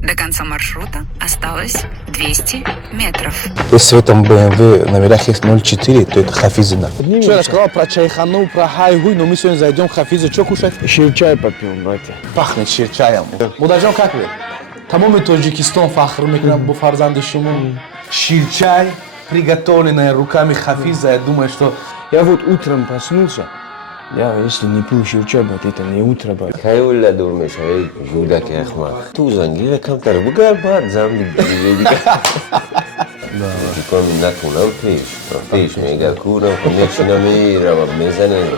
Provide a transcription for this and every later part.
До конца маршрута осталось 200 метров. Если в этом BMW номерах есть 04, то это Хафизина. Что я рассказал про чайхану, про хайгуй, но мы сегодня зайдем в Хафизу. Что кушать? Ширчай попьем, братья. Пахнет чаем. Мудаджон, как вы? Тамоми Таджикистан фахр мекунам бу фарзанди шумо. Ширчай, приготовленная руками Хафиза. Я думаю, что... Я вот утром проснулся. Я, если не пил ширчай, брат, это не утро, брат. خیلی دور میشه جودک اخمر تو زنگیره کمتر بگر بعد زمین دیگه کمی نکنم پیش میگه کورم کنیچی نمیره و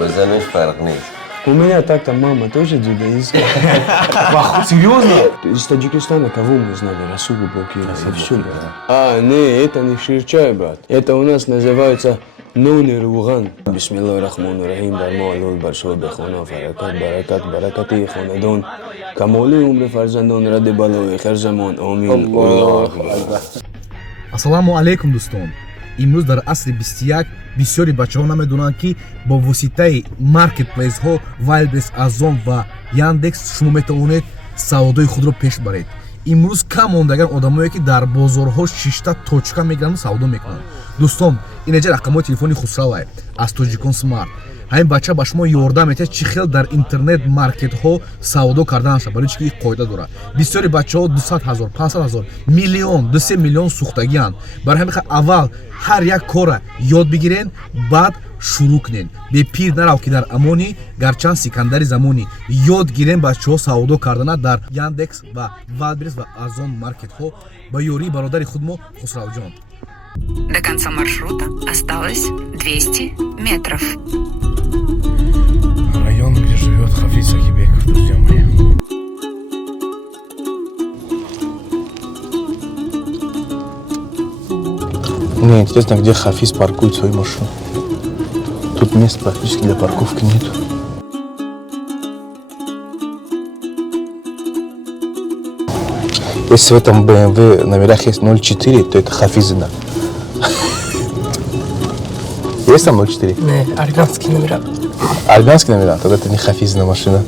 بزنش فرق نیست. У меня так-то мама тоже дзюдоистка. Серьезно? Из Таджикистана кого мы знали? Расулу Бокира. Не, это не ширчай, брат. Это у нас называется нуни руган. Бисмиллахи рахмани рахим. Дармо Аллах большой бехона фаракат баракати хонадон. Камоли умре фарзандон ради балои херзамон. Амин. Ассаламу алейкум дӯстон. имрӯз дар асри 21 бисёри бачаҳо намедонанд ки бо воситаи маркетплейсҳо Wildberries, Azon ва Яндекс шумо метавонед савдои худро пеш баред. имрӯз кам мондаган одамое ки дар бозорҳо шишта точка мегиранд савдо мекунанд. дӯстон, инаҷа рақамҳои телефони хусравае аз Тоҷикон Смарт. ҳамин бача ба шумо ёрдам метиҳад чӣ хел дар интернет маркетҳо савдо карданашад, барои чӣ ки қоида дорад. бисёри бачаҳо 200 000, 500 000, миллион, 2-3 миллион сӯхтагианд. барои ҳамин аввал ҳар як кора ёд бигирен, баъд шурӯъ кунен. бепир нарав ки дар амони гарчанд сикандари замонӣ ёд гирен бачаҳо савдо кардана дар Яндекс ва Wildberries ва Azon маркетҳо ба ёрии бародари худмо Хусравҷон. До конца маршрута осталось 200 метров. Район, где живет Хафиз Закибеков, друзья мои. Мне интересно, где Хафиз паркует свою машину. Тут мест практически для парковки нет. Если в этом BMW номерах есть 04, то это Хафизина. Есть там 04? Не, армянские номера. Армянские номера? Тогда это не Хафизина машина.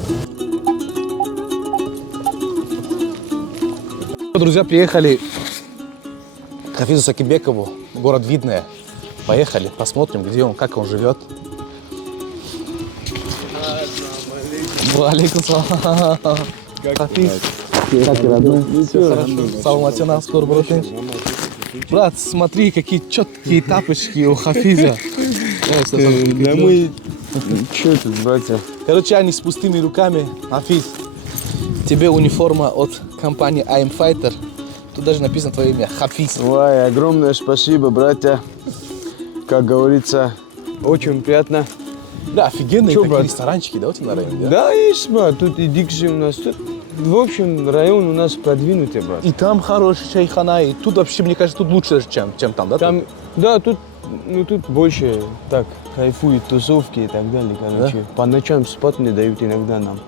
Друзья, приехали к Хафизу Закибекову, город Видное. Поехали, посмотрим, где он, как он живет. Алейкум салам. Хафиз. Как ты, родной? Все хорошо. Салам алейкум, скоро, братан. Брат, смотри, какие четкие тапочки у Хафиза. Да мы... Чё тут, братья? Короче, они с пустыми руками. Хафиз, тебе униформа от компании I Am Fighter. Тут даже написано твое имя, Хафиз. Ой, огромное спасибо, братья. Как говорится, очень приятно. Да, офигенные Чё, такие брат? ресторанчики, да, у тебя на районе, да? Да, есть, брат. Тут и Дикси у нас. Тут, в общем, район у нас продвинутый, брат. И там хороший чайхана, и тут вообще, мне кажется, тут лучше, чем там, да? Там, да, тут, ну, тут больше так кайфуют тусовки и так далее, короче. Да? По ночам спать не дают иногда нам.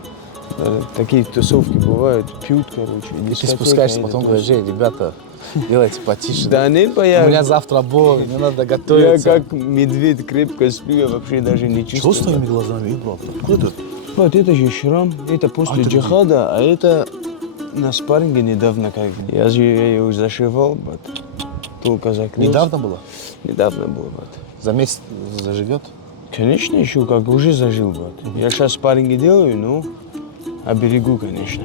Такие тусовки бывают, пьют, короче. И ты дискотека, спускаешься, это потом тоже. говоришь: ребята, делайте потише. Да не У появится. меня завтра бой, мне надо Я готовиться. как медведь крепко сплю, я вообще даже не Что чувствую. с твоими глазами, Ибло? Откуда ты? Вот это же шрам, это после это джихада, а это на спарринге недавно как. Я же ее зашивал, брат. Только закрылся. Недавно было? Недавно было, брат. За месяц заживет? Конечно, еще как уже зажил, брат. Я сейчас спарринги делаю, ну, оберегу, конечно.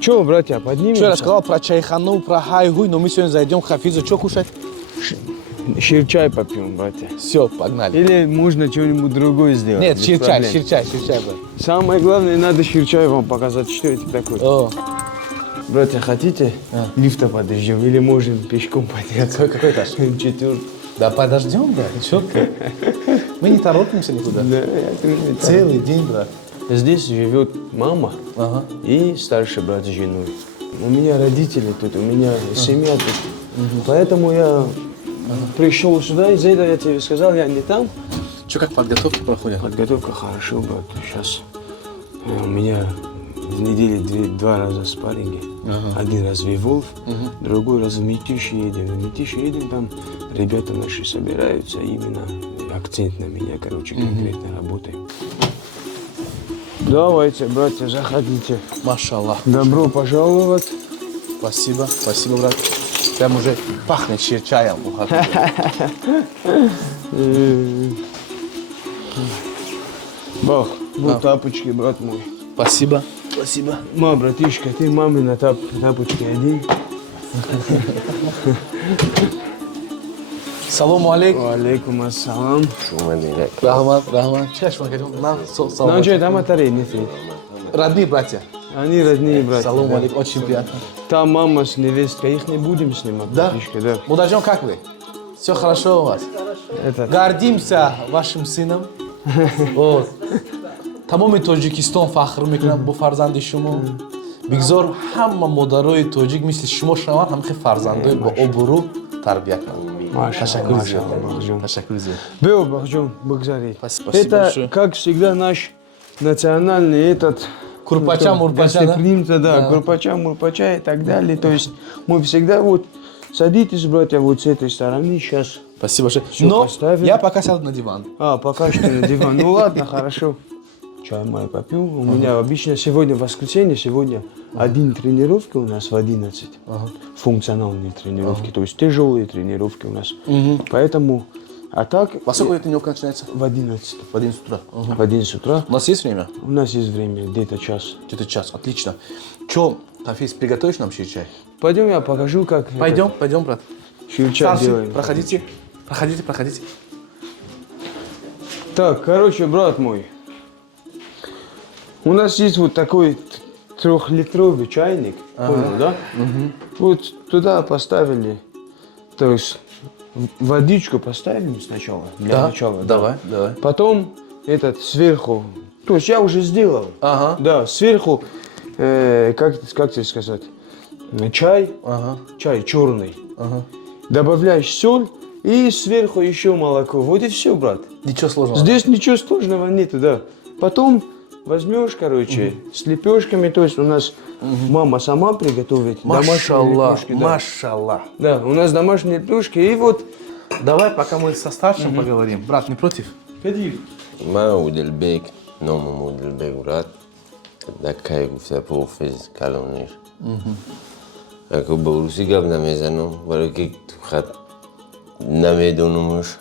Че, братья, поднимемся? Что я рассказал про чайхану, про хайгуй, но мы сегодня зайдем к Хафизу. Что кушать? Ширчай попьем, братья. Все, погнали. Или можно что-нибудь другое сделать. Нет, без ширчай, проблем. ширчай, брат. Самое главное, надо ширчай вам показать, что это такое. О, Братья, хотите лифта подождем или можем пешком подняться? какой этаж? 4. Да подождем, брат, четко. Мы не торопимся никуда. Да, я тоже так. Целый день, брат. Здесь живет мама Ага. и старший брат с женой. У меня родители тут, у меня семья тут. Поэтому я пришел сюда, из-за этого я тебе сказал, я не там. Что, как подготовки проходят? Подготовка хорошо, брат. Сейчас у меня в неделе два раза спарринги. Один раз в Виволф, другой раз в Митиши едем. В Митиши едем, там ребята наши собираются, именно акцент на меня, короче, конкретно работаем. Давайте, братья, заходите. Машаллах. Добро пожаловать. Спасибо, спасибо, брат. Прям уже пахнет чаем. Бах, вот тапочки, брат мой. Спасибо, спасибо. Ма, братишка, ты маме на тапочки одень. Салому алейкум. Алейкум ассалам. Рахмат. Чашма, Ну что, там атарей не фейт. Родные братья. Они родные братья. Салому да. алейкум, очень приятно. Там мама с невесткой, их не будем снимать, Да? братишка, да. Мудаджон, как вы? Все хорошо у вас? Гордимся вашим сыном. Вот. Тамоми Тоджикистон фахр мекунад бо фарзанди шумо. Бигзор ҳама модарои тоҷик мисли шумо шаванд, ҳамахи фарзандои бо обурӯ тарбия кунанд. Ташаккур зиёд. Беу, Бахджон, Бакзари. Спасибо Это, большое. как всегда, наш национальный этот... Курпача, Мурпача, да? гостеприимца, да, Курпача, Мурпача и так далее. То есть мы всегда вот... Садитесь, братья, вот с этой стороны сейчас. Спасибо большое. Всё Но поставим. я пока сяду на диван. Пока что на диван. Ну ладно, хорошо. Чай мой попил. У меня обычно сегодня воскресенье, сегодня один тренировки у нас в 11. Функциональные тренировки, то есть тяжелые тренировки у нас. Поэтому, а так... Во сколько тренировка начинается? В 11. В 11 утра. В 11 утра. У нас есть время? У нас есть время, где-то час. Где-то час, отлично. Че, Хафиз, приготовишь нам чай? Пойдем, я покажу, как... Пойдем, брат. Чай делаем. Проходите. Так, короче, брат мой. У нас есть вот такой 3-литровый чайник, понял, да? Вот туда поставили, то есть водичку поставили сначала, для начала. Давай. Потом этот сверху, то есть я уже сделал. Ага. Да, сверху, как тебе сказать, чай, чай черный. Добавляешь соль и сверху еще молоко. Вот и все, брат. Ничего сложного. Здесь ничего сложного нету, да. Потом возьмешь, короче, с лепешками, то есть у нас мама сама приготовит. Машаллах, лепешки, да. машаллах. Да, у нас домашние лепешки, и вот... Давай, пока мы со старшим поговорим. Брат, не против? Ходи. Маудельбек, нома Маудельбек, брат. Дакай гуфта профез калониш. Ако бауруси гап намезанам, барои ки хат намедонумш.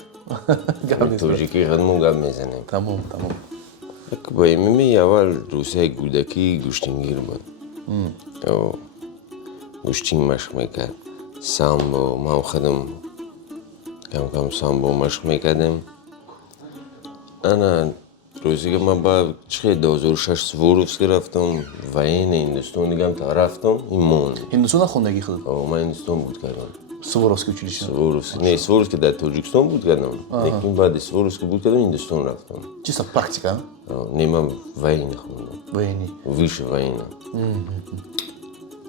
Тоҷики хатмон гап мезанем. Тамом. Ако ба имими аввал рӯзҳои кӯдакӣ гӯштингир буд. Гӯштин машқ мекард. Самбо, ман худам кам самбо машқ мекардем. Ана рӯзе ки ман ба чӣ 2006 Суворовск рафтам, военный Индустон дигам та рафтам, ин монд. Индустон хондагӣ худ? Ман Индустон буд кардам. Суворовский училище? Не, Суворовск дар Тоҷикистон буд кардам. Лекин баъди Суворовск буд кардам, Индустон рафтам. Чисто практика? Не, ман военный хондам. Военный. Выше военный.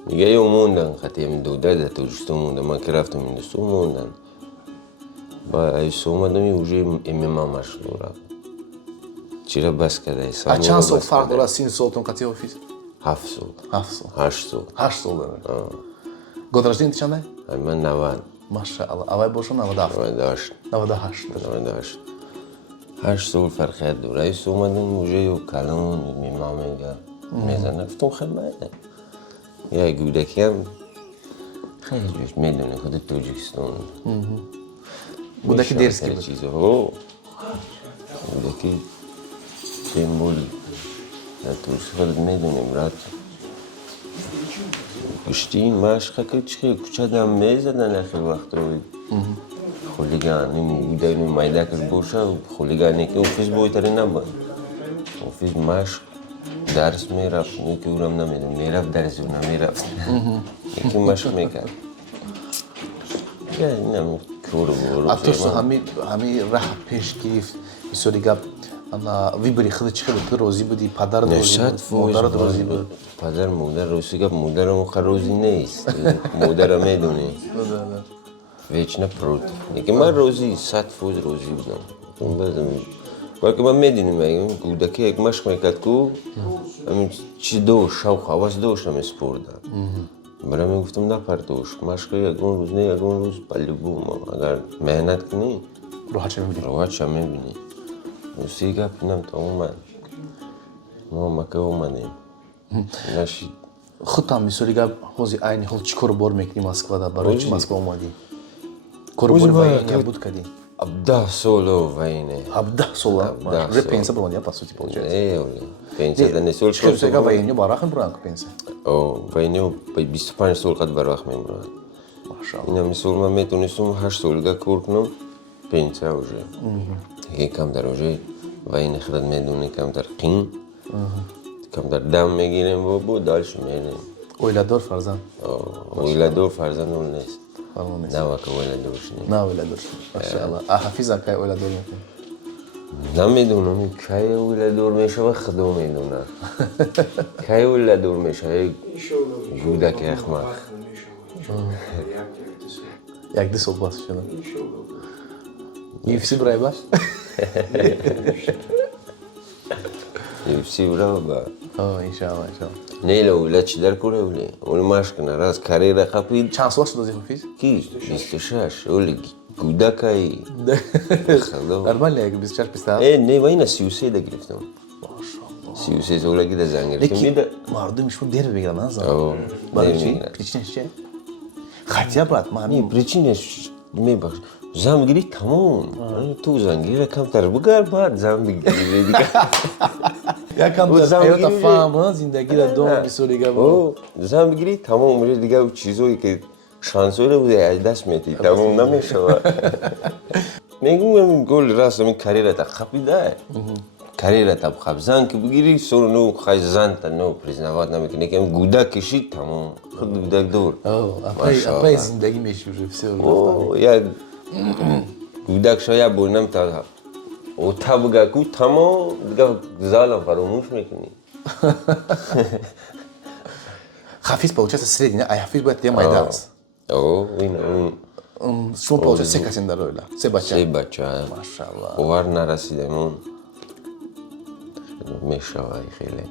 Дига ё мондан, хати ҳамин дода дар Тоҷикистон мондан. Ман ки рафтам Индустон мондан. Ба айсо омадам и уже ММА машқ дорам. Чира бас карда исам. А чанд сол фарқ дорад син солтон қати Хафиз? 7 сол. 8 сол дорад. Год рождения чандай? Ман 90. Машааллах. Авай боша 97. 98. 8 сол фарқият дора. Айсо омадам уже ё калон ММА мезанам. Гуфтам хеле майда. Я кӯдакиам хеле ҷӯш медони худи Тоҷикистон. Кӯдаки дерзкий буд. Кӯдаки тем более дар Тоҷикистон худат медонӣ, брат. Куштин машқа ки чӣ кӯчадам мезадан яхе вақтҳои хулиган. Кӯдак майдакаш боша хулигане ки офис бойтаре набуд. Офис машқ дарс мерафт, ки урам намедонам, мерафт дарс намерафт. Яке машқ мекард. Инам кору бору. А то, что ҳами раҳ пеш гирифт, бисёри гап, вибори худ чӣ хеле ту розӣ будӣ, падарат розӣ буд, модарат розӣ буд. Падар, модар розӣ гап, модарам оха розӣ нест. Модара медонӣ. Вечно против. Лекин ман розӣ, 100% розӣ будам. Балки ман медоним, кӯдаки як машқ мекард ку, ҳамин чӣ дошт, шавқ ҳавас дошт ҳамин спорта. Бара мегуфтам напардош, машқи ягон рӯз не ягон рӯз по-любому, агар меҳнат кунӣ, роҳатша мебинӣ. Уси гап инам тамомад. Мо мака омадем. Наши خودم میسوری که حوزی عینی حال چیکار بار میکنی مسکو دا برای چی مسکو اومدی کار حوزی بار باید. وینی بود کردی 17 سال وینه 17 سال سال. уже пенсия была не по сути получается пенсия не сол что сега вайни барахын бранк пенсия о вайне 25 سال قد براخ میمونن ماشاءالله اینا مثل من میتونستم 8 سال گه کار کنم پنسیا уже دیگه کم در уже وین خرد میدونه کم در قین کم در دم میگیریم و دالش میریم اویلادور فرزند ویلادور فرزند اون نیست فرمان نیست نه وقت ویلادورش نیست نه اویلادور ماشاءالله حفیظ که اویلادور میکنی نمیدونم کی ویلادور میشه و خدا میدونه کی ویلادور میشه گودک احمق یک دی صحبت شده UFC برای باش UFC برا با انشاءالله نیله ولاد چی در کوره ولی اول ماش کنه راز کاری خپید چند سال شد از حفیظ کی 26 ولی گودکای خدا نرمال یک 26 27 نه واینا 33 ده گرفتم ماشاءالله 33 سالگی ده زنگ گرفتم Peki میده mardımmış bu der begen nazar. او Barış Причина Хотя брат, мами. причина میبخش زن بگیری تمام تو زن گیری کمتر بگر بعد زن بگیری دیگه Yakam da hayata famı zindagi دو میسولیگا با. زن بگیری تمام میره دیگه اون چیزایی که شانسوره بوده از دست میدی تمام نمیشه میگم گل راست این کاریره تا خپیده کاریره تا خب زن که بگیری سر نو خای زن تا نو پریزنوات نمیکنه که گودا کشید تمام خود گودک دور Apay zindagi meşhur hepsi öyle. یا گودک شاید بولنم تا او تا بگه کو تمام دیگه زالم فراموش میکنی Хафиз получается средний, а Хафиз будет где майданс. او این Что получается все касин даройла. Все бача. سه بچه Машалла. باور نرسیدمون میشوای خیلی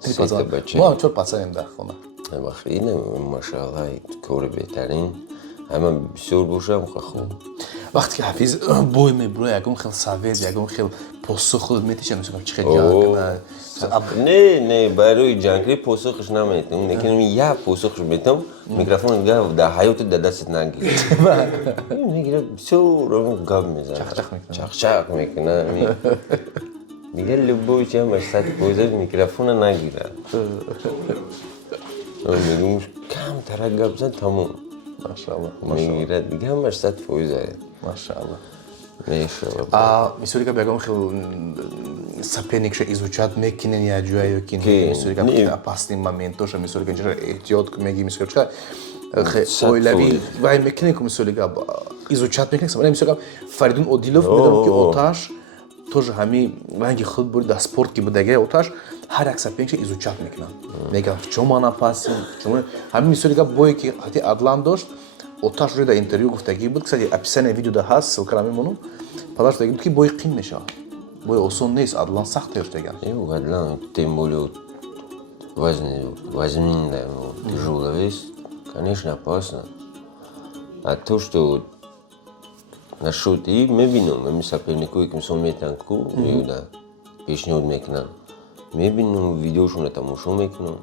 سه تا بچه ما چور پاسایم در خونه. اما خیلی ماشاءالله کار بهترین همه بسیار باشم خوب وقتی که حفیظ بوی میبره یکم خیلی سوید یکم خیلی پاسخ خود میتیشه میشه چه خیلی جان نه برای جنگی پاسخش نمیتونم لیکن یا پاسخش میتونم میکروفون دیگه در حیات دستت نگیره میگیره بسیار گاب میزنه چخچخ میکنه دیگه لبوی چه مشتت پوزه میکروفون نگیره میگم کم تر گاب زن تمام ماشاءالله میگیره دیگه همش صد فویزه ماشاءالله میشه میسوری که بگم خیلی سپینیکش ایزوچات میکنن یا جوایی که Che, میسوری که ne- پاستی مومنتوش میسوری که اینجا احتیاط میگی میسوری که Sad اویلوی food. وای میکنه که میسوری که ایزوچات میکنه سمونه میسوری که فریدون اودیلوف میدونم که اوتاش тоже همی وانگی خود بری در سپورت که بودگه اوتاش هر یک سپینیکش ایزوچات میکنن میگم چما نپاسیم چما همی میسوری که بوی که حتی ادلان داشت اوتاش روی در اینترویو گفتگی بود کسی اپیسن ویدیو ده هست سلکرمی منو پدرش دیگه بود که بوی قیم میشه بوی اصلا نیست ادلان سخت هست دیگه Его гадлан, тем более возьминная, тяжелая вещь, конечно, опасно. А то, что насчет и мы видим, мы сопернику, кем сон метанку, да, песню от мекна. Мы видим видео, что на там ушел мекну.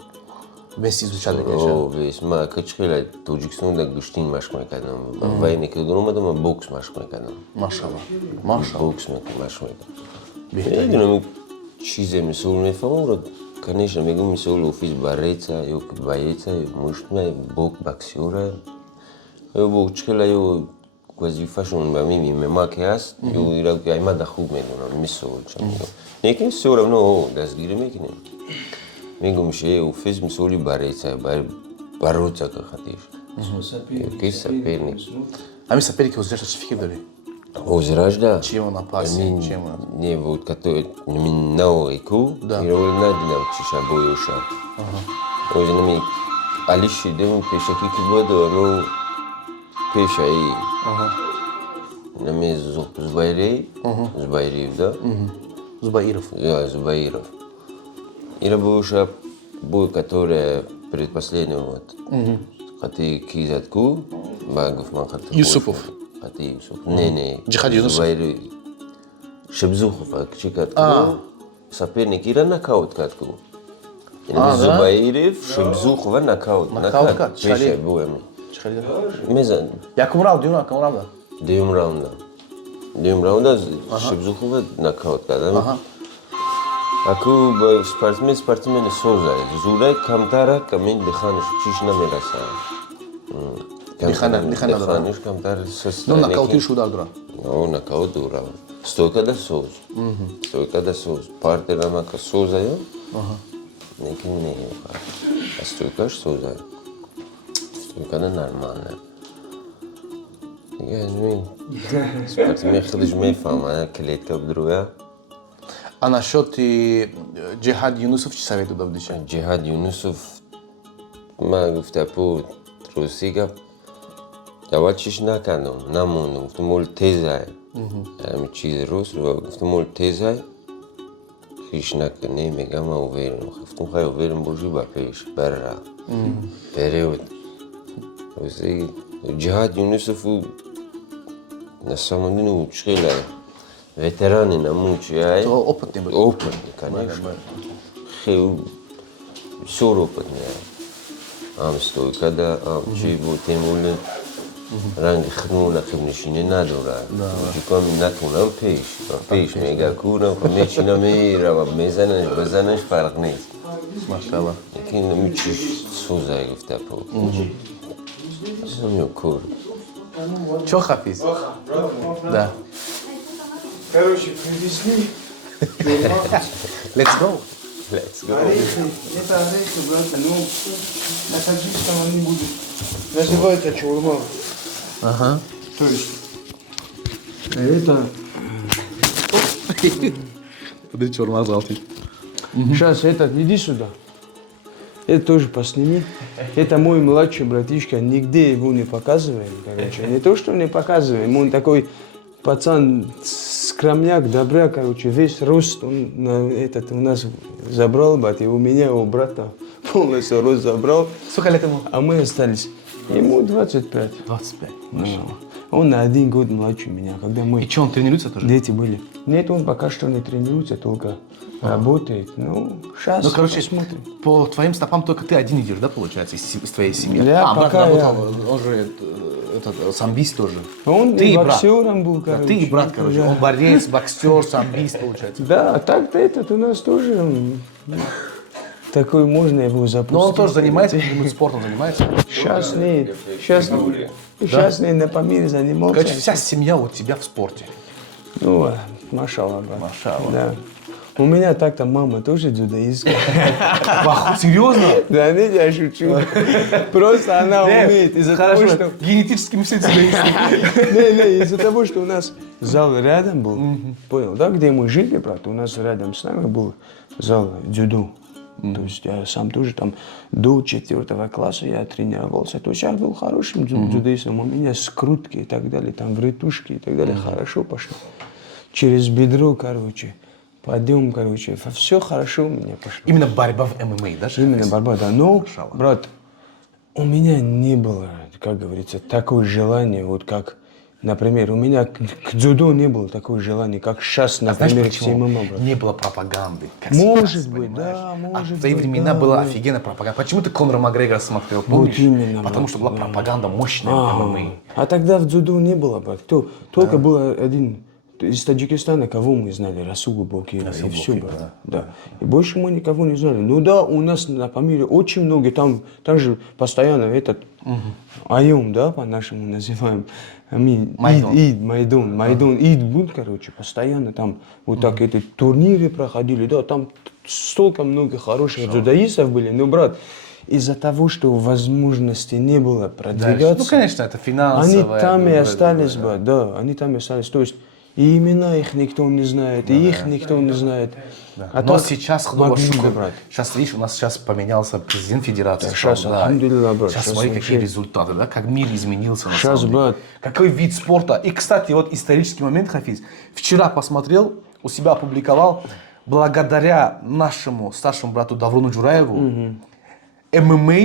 весь изучат دیگه О, весь, ма, качкела, Тоджикстан да гуштин машк мекадам. Вайне ке дома бокс машк мекадам. ماشاءالله ماشاءالله Бокс машк мекадам. میدونم چیزی مثل میفهمم конечно میگم مثل اوفیس باریتا یا باریتا مشتمه بوک باکسیوره یا بوکچکلا یا وظیفه‌شون به می ما که هست یا ایرا که ایما خوب میدونم مثل چه میگم لیکن سورم نه دستگیری میکنیم میگم میشه اوفیس مثل باریتا باروتا که خاطیش کی سپرنیک همین سپری که وزرش چی فکر داری озражда چی اون پاسی چی اون не вот который min nauiku Да. и роль надинам чиша боюша озинами алиши дем пешаки ки боду ну пешай нами зубайри да Зубаиров я зубаиров и боюша бой который предпоследний вот хати кизатку багов махат Юсупов. хати Юсупов не Джихад Юнусов. зубайри Шебзухов, чикатку, соперник Ира нокаут катку. Зубаиров, Шибзухова нокаут. Нокаутка? Пеше буэми. Мезан. Якум раунд, Дюна, якум раунда? Дуюм раунда Шибзухова нокаут кардам. Аку спортсмени соза. Зурай камтара камин диханш чишна мераса. Диханиш камтара сос. Ну, нокаутиш удар дура. Ну, нокаут дура. Стойка да соз. Стойка да соз. Партера мака соза я. Некин не я. А стойка соза. Стойка да нормальная. Я не спортсмен خدش میفهم انا клетка вдруга. А насчет Джихад Юнусов чи совету давдича? Джихад Юнусов من گفته بود روسیگا اول چیش نکردم نموندم گفتم مول تیزه همین چیز روس رو گفتم مول تیزه خیش نکنه میگم من اویرم گفتم خیلی اویرم برجی با پیش بره بود روسی جهاد یونسوف نسامندین چخیله ветераны намучают. То опытный был. Опытный, конечно. Все опытные. Амстой, когда чего тем более ранг хнула, хмешине надура. Чеком накунам пейш, мега курам, мечина мира, базанаш фарк нет. Машалла. Якин мучиш сузай в тапу. Самё кур. Чё, Хафиз? Да. Короче, привезли. Let's go. Let's go. Орехи. Это орехи, брат, ну, на таджикском они будут. Называется чурма. Ага. То есть, это... Смотри, чурма золотый. Сейчас, этот, иди сюда. Это тоже посними. Это мой младший братишка, нигде его не показываем, короче. Не то, что не показываем, он такой пацан, скромняк, добряк, короче, весь рост он этот у нас забрал, бат, и у меня, у брата полностью рост забрал. Сколько лет ему? А мы остались. Ему 25. 25. Он на 1 год младше меня, когда мы... И что, он тренируется тоже? Дети были. Нет, он пока что не тренируется, только работает. Ну, сейчас Ну, короче, посмотрим. по твоим стопам только ты один идешь, да, получается, из твоей семьи? Да, брат пока работал, он же самбист тоже. Он Ты и и брат. боксером был, Да, короче. ты и брат, короче, Да. он борец, боксер, самбист, получается. Да, а так-то этот у нас тоже такой, можно его запустить. Но он тоже занимается каким-нибудь спортом, занимается? Сейчас нет. Сейчас не на Памире занимался. Короче, вся семья у тебя в спорте. Ну, машалла, брат. Машалла. Да. У меня так-то мама тоже дзюдоистка. Серьезно? Да нет, я шучу. Просто она умеет. Из-за того, Хорошо, что... генетически мы все тебя Не, из-за того, что у нас зал рядом был, понял, да, где мы жили, брат, у нас рядом с нами был зал дзюдо. То есть я сам тоже там до 4 класса я тренировался. То есть я был хорошим дзюдоистом, у меня скрутки и так далее, там врытушки и так далее, хорошо пошло. Через бедро, короче, подъем, короче, все хорошо у меня пошло. Именно борьба в ММА, да? Именно борьба, да. Но, Машалла. брат, у меня не было, как говорится, такое желание, вот как, например, у меня к дзюдо не было такое желание, как сейчас, Знаешь например, к почему? ММА, брат. Не было пропаганды. Как Может сейчас, быть, понимаешь? да, А может в твои быть, времена да, была да. офигенная пропаганда. Почему ты Конора Макгрегора смотрел, помнишь? именно, Потому брат, что была да. пропаганда мощная в ММА. А тогда в дзюдо не было, брат. Только был один из Таджикистана, кого мы знали, Расул Бокир, и все, брат. Да. И больше мы никого не знали. Ну да, у нас на Памире очень много, там же постоянно этот Айом, да, по-нашему называем. Майдан. Майдан, Ид был, короче, постоянно там вот так эти турниры проходили, да, там столько много хороших дзюдоистов были, но, брат, из-за того, что возможности не было продвигаться, Ну, конечно, это они финансовое. там и другое, остались, другое, брат, да, они там и остались, то есть и имена их никто не знает, и их никто не знает. А Но так сейчас, могли бы, брат. сейчас, видишь, у нас сейчас поменялся президент федерации. Щас, стал, да. алхамдулилля, брат, Сейчас щас смотри, какие вообще. результаты, да, как мир изменился на Щас, самом деле. брат. Какой вид спорта. И, кстати, вот исторический момент, Хафиз. Вчера посмотрел, у себя опубликовал, благодаря нашему старшему брату Даврону Джураеву, ММА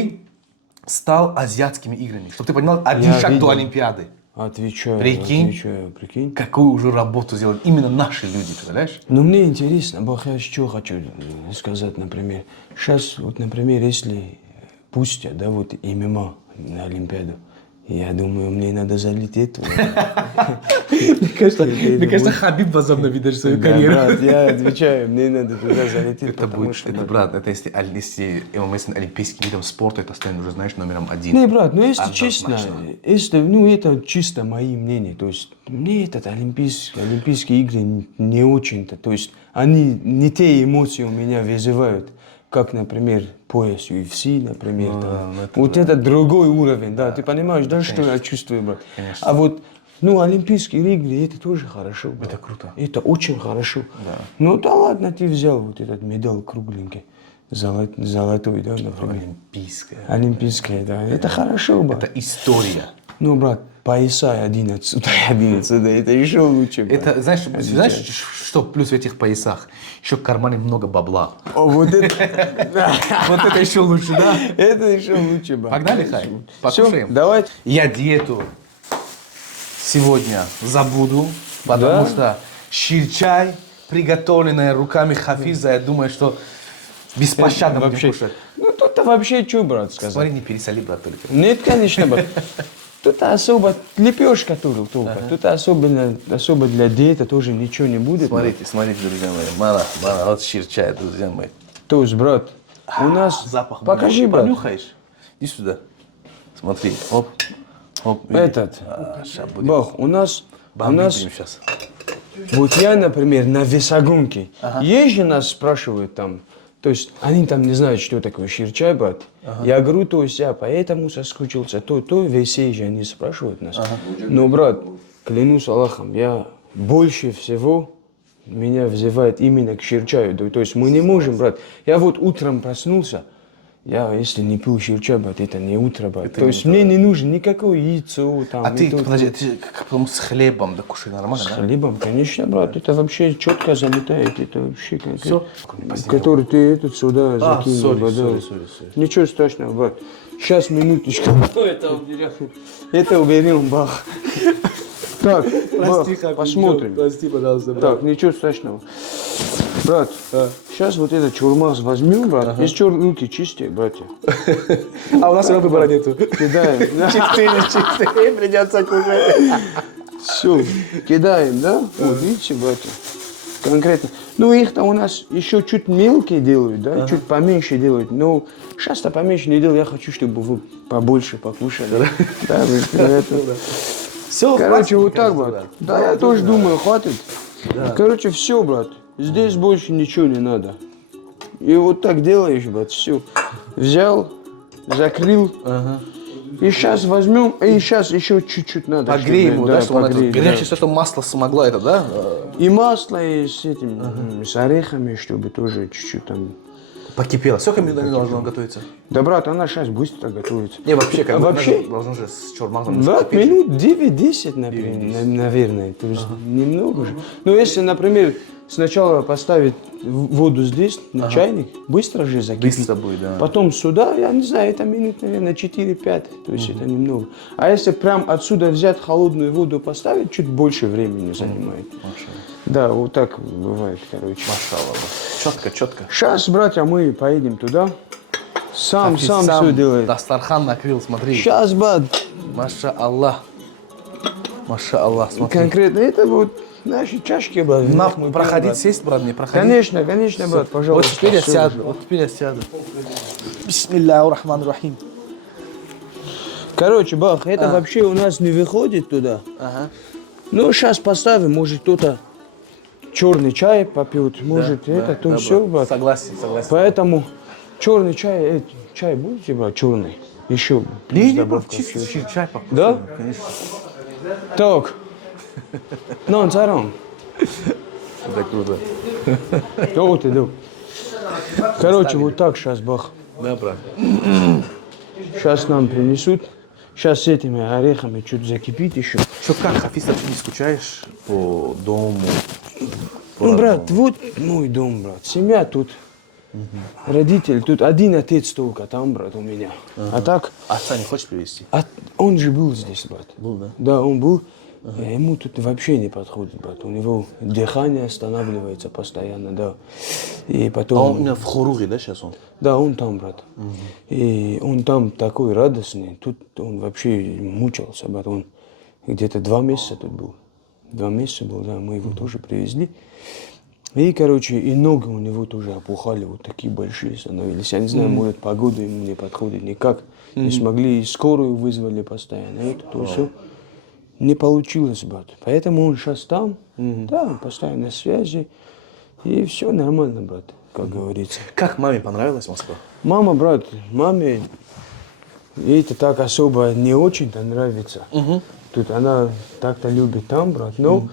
стал азиатскими играми. Чтобы ты понимал, один Я шаг до видел. Олимпиады. Отвечаю, Прикинь. отвечаю, прикинь. Какую уже работу сделали именно наши люди, представляешь? Но мне интересно, Бах, я что хочу сказать, например. Сейчас, вот, например, если пустят, да, вот ММА на Олимпиаду, я думаю, мне надо залететь туда. Мне кажется, Хабиб возобновит свою Да, карьеру. брат, я отвечаю, мне надо туда залететь, Это потому будет, что... это, брат, это если ММА олимпийским видом спорта, это станет уже, знаешь, номером один. Не, брат, ну если Однозначно. честно, если, ну это чисто мои мнения, то есть мне этот Олимпийские игры не очень-то, то есть они не те эмоции у меня вызывают, как, например, пояс UFC, например, там. Вот это другой уровень, да, ты понимаешь, да, что я чувствую, брат? Конечно. А вот, ну, Олимпийские игры, это тоже хорошо, брат. Это круто. Это очень хорошо. Да. Ну да ладно, ты взял вот этот медаль кругленький, золотой, да, например. Олимпийская. Олимпийская, да, это хорошо, брат. Это история. Ну, брат, пояса один отсюда, один отсюда, это еще лучше, брат. Это, знаешь, что плюс в этих поясах? Еще в кармане много бабла. О, вот это, да. Вот это еще лучше, да? Это еще лучше, брат. Погнали, Хай? Всё, Покушаем? давайте. Я диету сегодня забуду, потому Да? что щирчай, приготовленный руками Хафиза, я думаю, что беспощадно будем Вообще, кушать. ну, тут-то вообще что, брат, сказать? Смотри, не пересоли, брат, только. Нет, конечно, брат. Тут особо лепешка только. Тут особо для диеты тоже ничего не будет. Смотрите, друзья мои. Мало, вот щирчай, друзья мои. То есть, брат, у нас... Запах. Покажи, брат. Понюхаешь? Иди сюда. Смотри, оп, оп. Этот, Сейчас будем. Бах, у нас... Бомбить будем сейчас. Вот я, например, на весогонке. Есть же нас спрашивают там, то есть они там не знают, что такое щирчай, брат. Я говорю, то есть я поэтому соскучился, то весей же они спрашивают нас. Но, брат, клянусь Аллахом, я больше всего меня взывает именно к щирчаю. То есть мы не можем, брат. Я вот утром проснулся, я, если не пил щирчай, брат, это не утро, брат. То есть мне не нужно никакое яйцо там. А ты, подожди, ты как потом с хлебом, да кушай нормально, С да? хлебом, конечно, брат, это вообще четко заметает, это вообще конкретно. Всё? Который ты этот сюда закинул, sorry. Ничего страшного, брат. Сейчас, минуточку. Это уберем, бах. Так, бах, посмотрим. Прости, пожалуйста, Так, ничего страшного. Брат, сейчас вот этот чурмас возьмем, брат, из руки чистые, братья. А у нас все равно выбора нету. Кидаем. Чистые, придется кушать. Все, кидаем, да? Вот, видите, братья, конкретно. Ну, их-то у нас еще чуть мелкие делают, да, чуть поменьше делают. Но сейчас-то поменьше не делают, я хочу, чтобы вы побольше покушали. Да, Все, короче, вот так, брат. Да, я тоже думаю, хватит. Короче, все, брат, здесь больше ничего не надо. И вот так делаешь, брат, все. Взял, закрыл. И сейчас возьмем, и сейчас еще чуть-чуть надо. Погреем его, да, чтобы она погреем, горячее, что масло смогла это, да? И масло, и с этим, с орехами, чтобы тоже чуть-чуть там. Покипело. Сколько минут не должно готовиться? Да, брат, она сейчас быстро готовится. Не, вообще, как бы, Вообще? должно же с чурмазом Брат, кипеть. минут 9-10, наверное. То есть немного же. Но если, например, сначала поставить воду здесь, на чайник, быстро же закипит. Быстро будет, да. Потом сюда, я не знаю, это минут, наверное, 4-5. То есть это немного. А если прям отсюда взять холодную воду поставить, чуть больше времени занимает. Да, вот так бывает, короче. Машаллах. Четко. Сейчас, братья, мы поедем туда. Сам все делает. Дастархан накрыл, смотри. Сейчас, брат. Маша Аллах, смотри. Конкретно это вот наши чашки, брат. На, мы проходить, пьем, сесть, брат, мне проходить. Конечно, брат, пожалуйста. Вот теперь я всё сяду, уже. вот теперь я сяду. Бисмилляхи рахмани рахим. Короче, бах, это вообще у нас не выходит туда. Ага. Ну, сейчас поставим, может кто-то черный чай попьет, может это, то да, все, брат. Согласен. Поэтому черный чай, чай будете, брат, черный? Еще. Не, брат, чистый чай покушай. Да? Конечно. Так. Ну, царам. Это круто. Вот ты, короче, вот так сейчас, бах. Да, брат. Сейчас нам принесут. Сейчас с этими орехами чуть закипит еще. Что, как, Хафиз, ты не скучаешь по дому? Ну, брат, вот мой дом, брат. Семья тут. Родители, тут один отец только там, брат, у меня. А так, Отца не хочешь привезти? он же был здесь, брат. Был, да? Да, он был. Ему тут вообще не подходит, брат. У него дыхание останавливается постоянно, да. И потом... А он именно в Хуруге, да, сейчас он? Да, он там, брат. И он там такой радостный. Тут он вообще мучился, брат. Он где-то 2 месяца тут был. 2 месяца был, да, мы его тоже привезли. И, короче, и ноги у него тоже опухали, вот такие большие становились. Я не знаю, может, погода ему не подходит никак. Не смогли, и скорую вызвали постоянно. Это то все не получилось, брат. Поэтому он сейчас там, да, он постоянно на связи. И все нормально, брат, как говорится. Как маме понравилась Москва? Мама, брат, маме это так особо не очень-то нравится. Тут она так-то любит там, брат. Но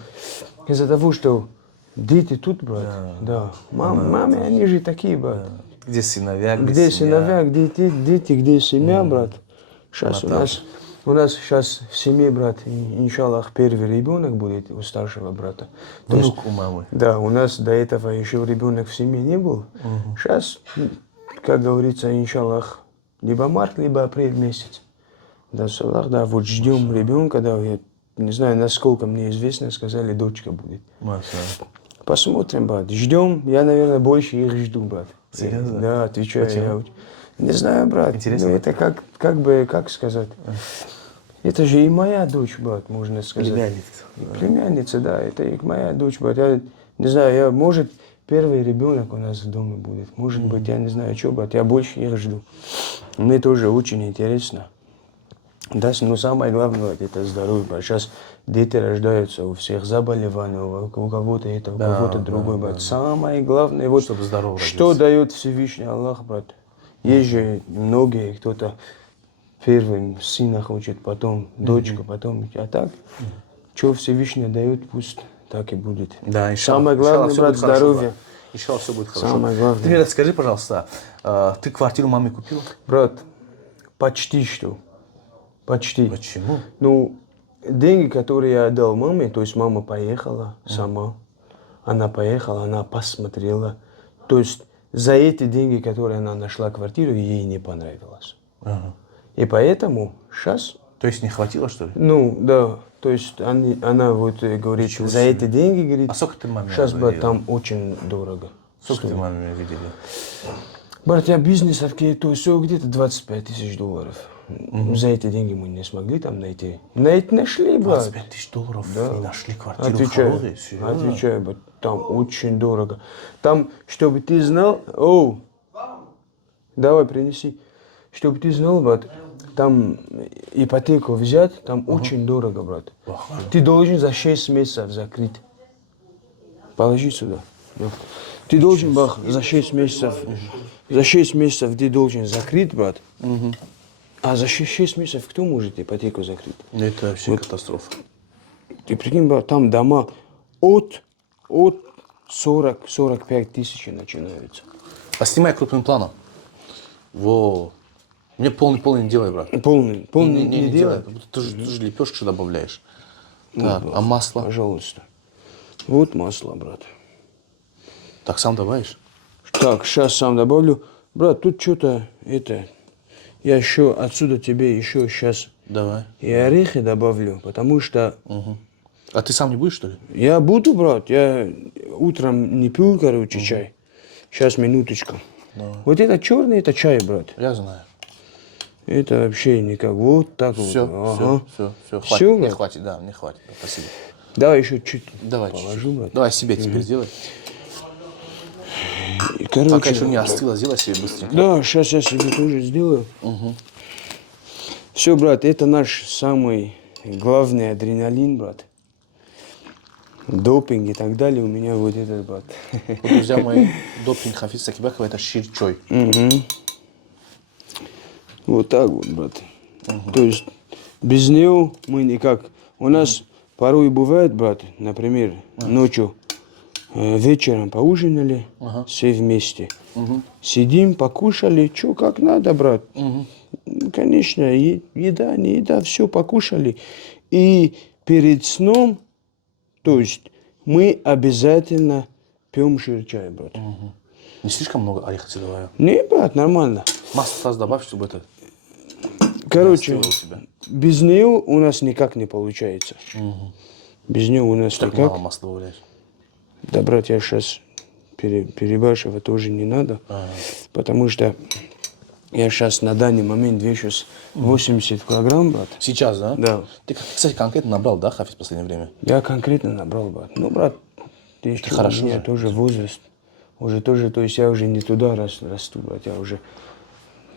из-за того, что дети тут, брат, да. Мамы, они же такие, брат. Где сыновья, Где семья? сыновья, где дети, где семья, брат. Сейчас у нас сейчас в семье, брат, иншаллах, первый ребенок будет у старшего брата. То есть, Внук у мамы. да, у нас до этого еще ребенок в семье не был. Сейчас, как говорится, иншаллах, либо март, либо апрель месяц. Да, салах, да, вот ждем ребенка, да, я не знаю, насколько мне известно, сказали, дочка будет. Посмотрим, брат, ждем, я, наверное, больше их жду, брат. Серьезно? Да, отвечаю. Почему? Не знаю, брат. Интересно? Ну, это как сказать? Это же и моя дочь, брат, можно сказать. Племянница. И племянница, да, это и моя дочь, брат. Я не знаю, может, первый ребенок у нас в доме будет. Может быть, я не знаю, что, брат, я больше их жду. Мне тоже очень интересно. Да, но самое главное, это здоровье, брат. Сейчас дети рождаются, у всех заболевания, у кого-то это, у кого-то другой, брат. Самое главное, вот, Чтобы здорово что родиться. дает Всевышний Аллах, брат. Есть же многие, кто-то первым сына хочет, потом дочку, потом, а так, что Всевышний дает, пусть так и будет. Да, иншаллах. Самое главное, Иншаллах, всё брат, будет хорошо, здоровье. брат. Иншаллах, все будет хорошо. Самое главное. Ты мне расскажи, пожалуйста, ты квартиру маме купил? Брат, почти что. Почти. Почему? Ну, деньги, которые я отдал маме, то есть мама поехала сама, она поехала, она посмотрела. То есть за эти деньги, которые она нашла квартиру, ей не понравилось. И поэтому сейчас, То есть не хватило, что ли? ну, да, то есть она вот говорит, за эти деньги, говорит, А сколько ты маме сейчас, брат, говорила? там очень дорого. Сколько ты маме видели? Брат, я бизнес открыл, то есть все где-то 25 тысяч долларов. За эти деньги мы не смогли там найти. Нашли, брат. 25 тысяч долларов Да. и нашли квартиру в Харуге? Серьезно? Отвечаю, брат, там очень дорого. Там, чтобы ты знал, давай принеси, чтобы ты знал, брат, там ипотеку взять, там очень дорого, брат. Ты должен за 6 месяцев закрыть. Положи сюда. Да. Ты должен, бах, за 6 месяцев ты должен закрыть, брат. А за 6 месяцев кто может ипотеку закрыть? Это вообще катастрофа. Ты прикинь, брат, там дома от 40-45 тысяч начинаются. А снимай крупным планом. Во. Мне полный не делай, брат. Полный Не делай. делай. Ты же лепешку добавляешь. Так, а масло? Пожалуйста. Вот масло, брат. Так, сам добавишь? Так, сейчас сам добавлю. Брат, тут что-то это... Я еще отсюда тебе еще сейчас Давай. и орехи добавлю, потому что А ты сам не будешь, что ли? я буду, брат. Я утром не пил, короче, чай. Сейчас, минуточку. Вот это черный, это чай, брат. Я знаю. Это вообще никак. Вот так вот. Все, Ага. все. Всё, Хватит, мне брат? хватит, да, мне хватит. Спасибо. Давай еще чуть Давай положу, чуть-чуть. брат. Давай себе теперь сделай. И, короче, Пока еще не остыло, сделай себе быстренько. да, сейчас я себе тоже сделаю. Все, брат, это наш самый главный адреналин, брат. Допинг и так далее. У меня вот этот, брат. Вот, друзья мои, допинг Хафиза Сакибакова — это ширчой. Вот так вот, брат. То есть без него мы никак. У нас порой бывает, брат, например, ночью, вечером поужинали все вместе. Сидим, покушали, что как надо, брат. Конечно, еда, не еда, все покушали. И перед сном, то есть мы обязательно пьем ширчай, брат. Не слишком много орехов добавил? Не, брат, нормально. Масло сразу добавь, чтобы это... Короче, остыло у тебя. без нее у нас никак не получается. Без нее у нас Так никак. мало масла добавляешь. Да, брат, я сейчас перебарщивать тоже не надо, потому что я сейчас на данный момент вешу 80 килограмм, брат. Сейчас, да? Да. Ты, кстати, конкретно набрал, да, Хафиз, в последнее время? Я конкретно набрал, брат. Ну, брат, ты что, хорошо у меня же. тоже возраст. Уже тоже, то есть я уже не туда расту, брат, я уже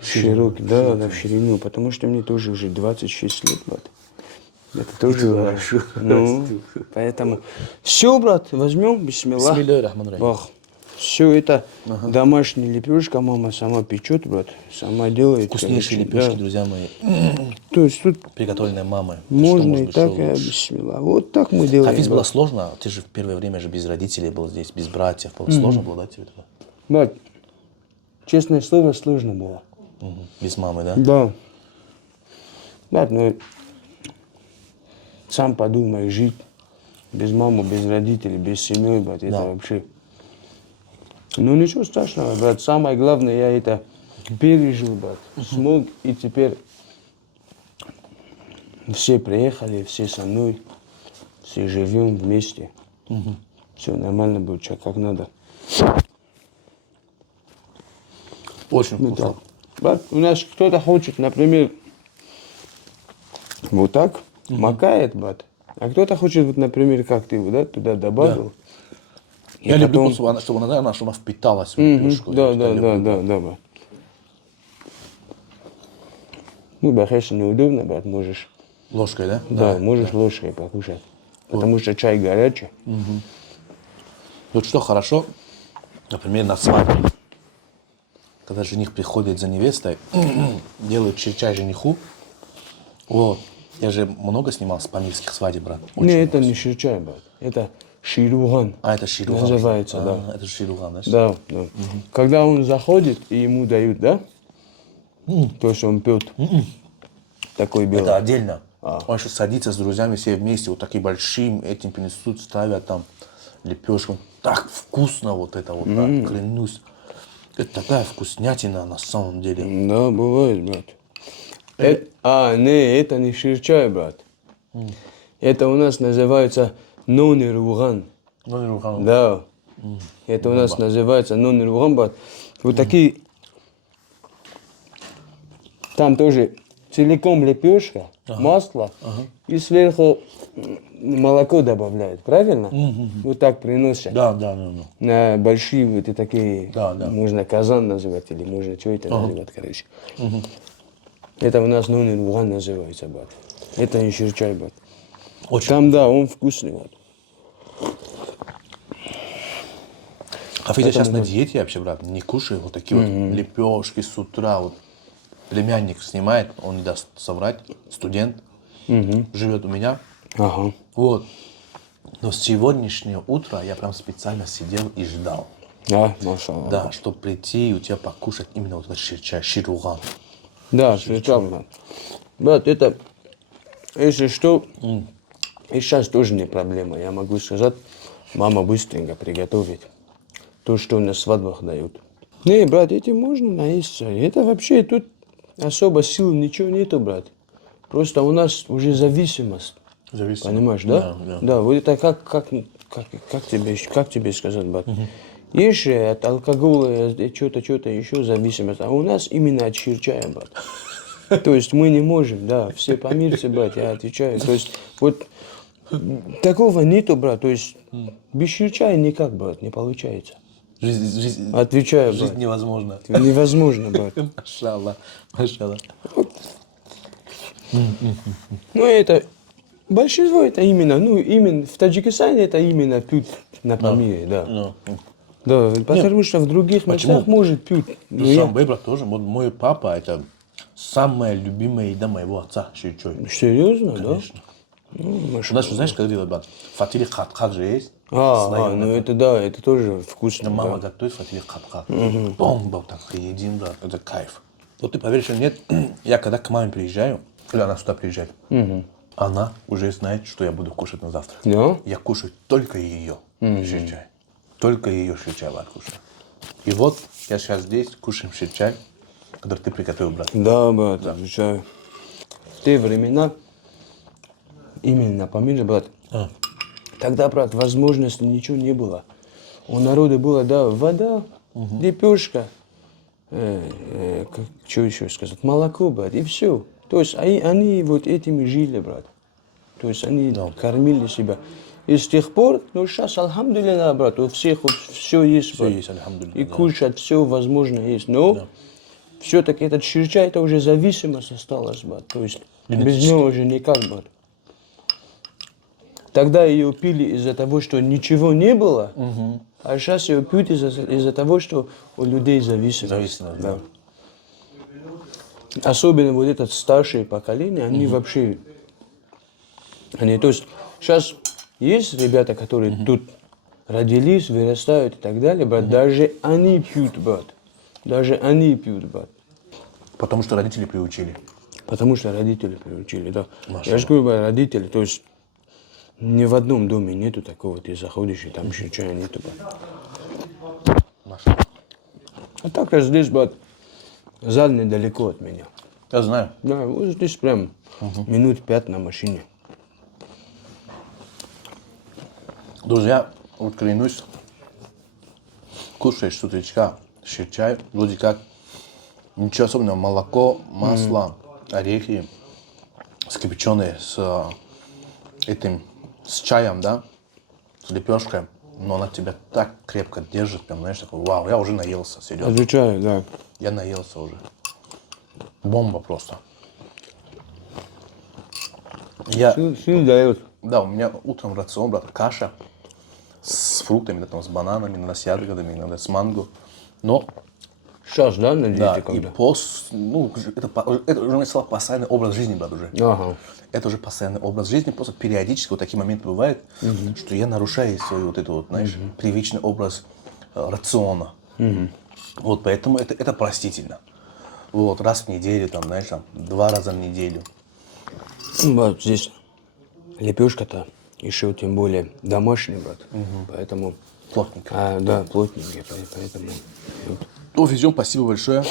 широкий, да, в ширину, потому что мне тоже уже 26 лет, брат. Это тоже хорошо. Ну, поэтому все, брат, возьмем, бисмилlah. Бисмилля. Все это домашняя лепешка, мама сама печет, брат, сама делает. Вкуснейшие короче, лепешки, да. друзья мои, То есть тут приготовленные мамой. можно Что может и быть так, еще и лучше? бисмилlah. Вот так мы делаем. Хафиз, было брат. сложно? Ты же в первое время же без родителей был здесь, без братьев. Было сложно было, да, тебе? Брат, честное слово, сложно было. Без мамы, да? Да. Брат, ну, сам подумай, жить без мамы, без родителей, без семьи, брат, это Да. вообще... Ну, ничего страшного, брат. Самое главное, я это пережил, брат. Смог, и теперь все приехали, все со мной, все живем вместе. Все нормально будет, как надо. Очень Ну, вкусно. да. Брат, у нас кто-то хочет, например, вот так, макает, брат. А кто-то хочет, вот, например, как ты, вот, да, туда добавил. И Я люблю, потом- чтобы она, наверное, чтобы она впиталась в Мгм. лепешку. Да, Я да, люблю, да, брат. Ну, брат, если неудобно, брат, можешь, Ложкой, да? да, можешь ложкой покушать. Потому что чай горячий. Вот что хорошо, например, на свадьбе, когда жених приходит за невестой, делают чай жениху. Вот. Я же много снимал с памирских свадеб, брат. Очень Не, это много. не ширчай, брат. Это шируган. А, это шируган. Называется, А, да. Это шируган, да? Да, да. Когда он заходит, и ему дают, да? То, что он пьет. Такой белый. Это отдельно. Он еще садится с друзьями все вместе, вот такие большим этим принесут, ставят там лепешку. Так вкусно вот это вот, да, клянусь. Это такая вкуснятина на самом деле. Да, бывает, брат. Не, это не ширчай, брат. Это у нас называется нон-руган. Да. Это у нас называется нон-руган, брат. Вот такие... Там тоже целиком лепешка, масло, и сверху молоко добавляют, правильно? Вот так приносят. Да, да, да, да. На большие вот и такие, Да, да. можно казан называть, или можно что это называть, короче. Это у нас нон-руган называется, брат. Это не ширчай, брат. Очень. Там, да, он вкусный, брат. Хафиз, я сейчас на диете вообще, брат, не кушаю вот такие вот лепешки с утра. Вот племянник снимает, он не даст соврать, студент, живет у меня. Ага. Вот. Но с сегодняшнего утра я прям специально сидел и ждал. Да, машаллах. Да, чтобы прийти и у тебя покушать именно вот этот чай, шируган. Да, ширчай, брат. Брат, это, если что, и сейчас тоже не проблема. Я могу сказать, мама быстренько приготовит то, что на свадьбах дают. Не, брат, этим можно наесться. Это вообще тут особо сил ничего нету, брат. Просто у нас уже зависимость. Зависит. Понимаешь, да? Да. Да, вот это как тебе сказать, брат? Есть же от алкоголя, что-то еще зависимость, а у нас именно от чая, брат. То есть мы не можем, да, все помирятся, брат, я отвечаю. То есть вот такого нету, брат, то есть без чая никак, брат, не получается. Жизнь Отвечаю, брат. жизнь невозможна. Невозможно, брат. Машаллах, машаллах. Ну это, большинство это именно, именно в Таджикистане это именно пьют на Памире, да. Ну, Да, потому что в других Почему? местах может пьют. ну, сам мой брат тоже. Вот мой папа, это самая любимая еда моего отца, чай. Серьезно, Конечно. да? У нас, знаешь, как делают, брат? Фатили хат же есть. Ну это да, это тоже вкусно. Мама Да. готовит фатили хат. Бомба так едим, брат. Это кайф. Вот ты поверишь или нет, я когда к маме приезжаю, или она сюда приезжает, она уже знает, что я буду кушать на завтрак. Да? Я кушаю только ее чай. Только ее чай кушаю. И вот я сейчас здесь, кушаем чай, который ты приготовил, брат. Да, брат, отвечаю. В те времена, именно, помнишь, брат, тогда, брат, возможности ничего не было. У народа было, да, вода, лепешка, что еще сказать, молоко, брат, и все. То есть они вот этими жили, брат. То есть они кормили себя. И с тех пор, ну сейчас, альхамдулилля, брат, у всех вот все есть, брат. Все есть, альхамдулилля. И кушать все возможно есть. Но все-таки этот ширча, это уже зависимость осталась, брат. То есть без него уже никак, брат. Тогда ее пили из-за того, что ничего не было, а сейчас ее пьют из-за того, что у людей зависимость. Зависимость, да. Особенно вот это старшее поколение, они вообще... Они, то есть сейчас есть ребята, которые тут родились, вырастают и так далее, брат, даже они пьют, брат. Даже они пьют, брат. Потому что родители приучили. Потому что родители приучили, да. Я же говорю, брат, родители, то есть ни в одном доме нету такого, ты заходишь и там еще чая нету, брат. А так как здесь, брат, зал недалеко от меня. Я знаю. Да, вот здесь прям минут 5 на машине. Друзья, вот клянусь, кушаешь с утречка чай, вроде как ничего особенного, молоко, масло, орехи, скипяченые с этим, с чаем, да, с лепешкой, но она тебя так крепко держит, прям, знаешь, такой, вау, я уже наелся, серьезно. Отвечаю, да. Я наелся уже. Бомба просто. Сил дает. Да, у меня утром рацион, брат, каша с фруктами, да, там, с бананами, иногда с ягодами, иногда с манго. Но, Сейчас, да, на да, диете и когда? ну, это уже, я сказал, постоянный образ жизни, брат, уже. Ага. Это уже постоянный образ жизни, просто периодически вот такие моменты бывают, что я нарушаю свой вот этот вот, знаешь, привычный образ рациона. Вот поэтому это простительно. Вот, раз в неделю, там, знаешь, там, 2 раза в неделю. Вот здесь лепешка-то еще тем более домашняя, брат. Поэтому... Плотненько. Да, плотненькая, поэтому... Вот. Ну, везем, спасибо большое.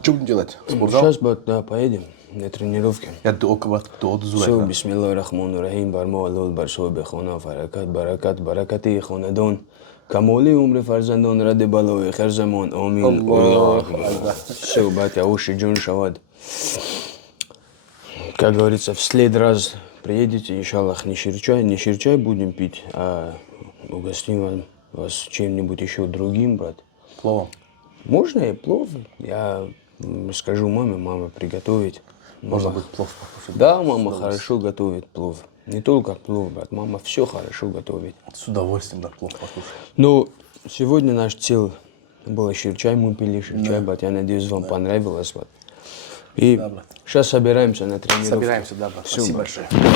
Что будем делать? Спортзал? Сейчас, брат, да, поедем на тренировке. Я до Все, бисмилlah рахман рахим, бармо аллах баршо бехона, баракат, баракати хонадон. Камоли умре фарзандон ради балой, херзамон, амин. Все, батя, уши джун шавад. Как говорится, в след раз приедете, иншаллах, не ширчай будем пить, а угостим вас чем-нибудь еще другим, брат. Пловом. Можно и плов. Я скажу маме, мама приготовить. Можно будет плов покушать. Да, мама хорошо готовит плов. Не только плов, брат, мама все хорошо готовит. С удовольствием, да, плов покушать. Но сегодня наш цель был ширчай, мы пили ширчай, брат. Я надеюсь, вам понравилось, брат. И сейчас собираемся на тренировку. Собираемся, да, брат. Всё, Спасибо брат. большое.